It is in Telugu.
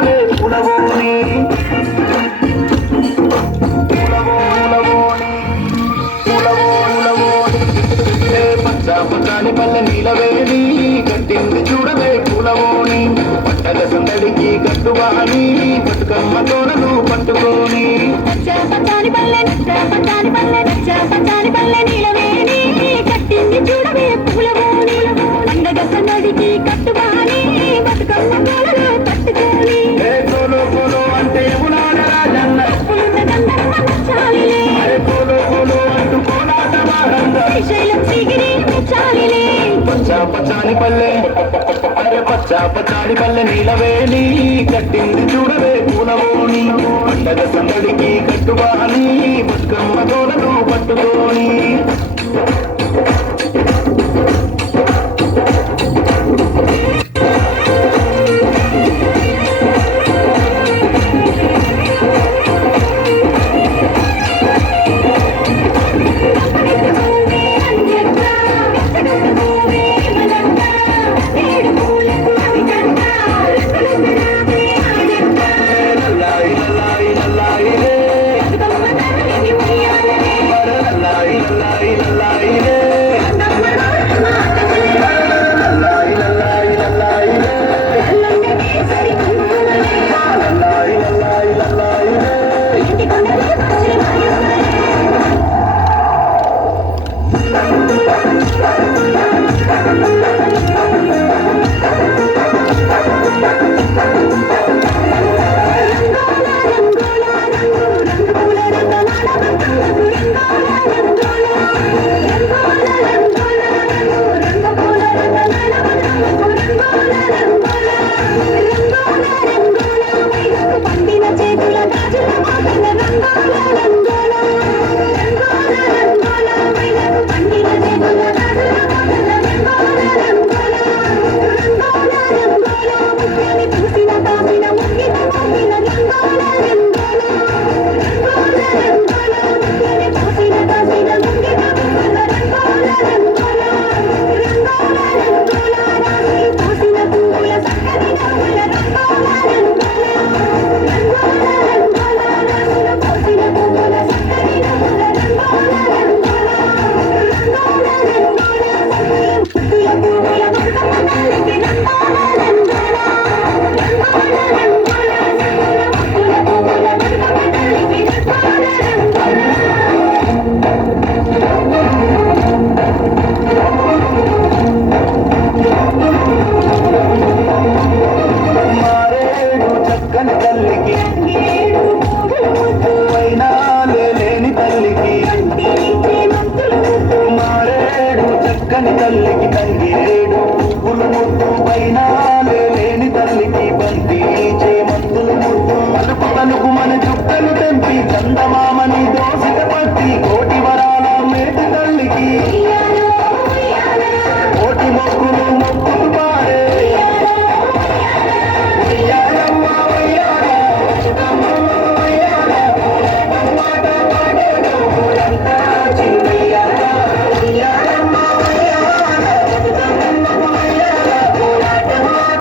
చూడవే పులవోని పచ్చాని పల్లె నీలవేణి కట్టింది చూడవే పూలవోని పట్టల సందడికి కట్టువాని బతుకమ్మ తోడలు పట్టుకోని పచ్చాని పల్లె నీలవేణి కట్టింది చూడవే పూలవోని పండగ సందడికి కట్టువాని బతుకమ్మ తోడలు పట్టుకోని కోలో కోలో అంటే యమునాడ రాజన్న కోలో కోలో అంటూ కోలాట వారంగా శ్రీశైలం సిగిరి పచ్చాని పల్లె పచ్చాని పల్లె నీలవేణి కట్టింది చూడవే పూలవోని పండగ సందడికి కట్టువాని బతుకమ్మ తోడలు పట్టుకోని తల్లికి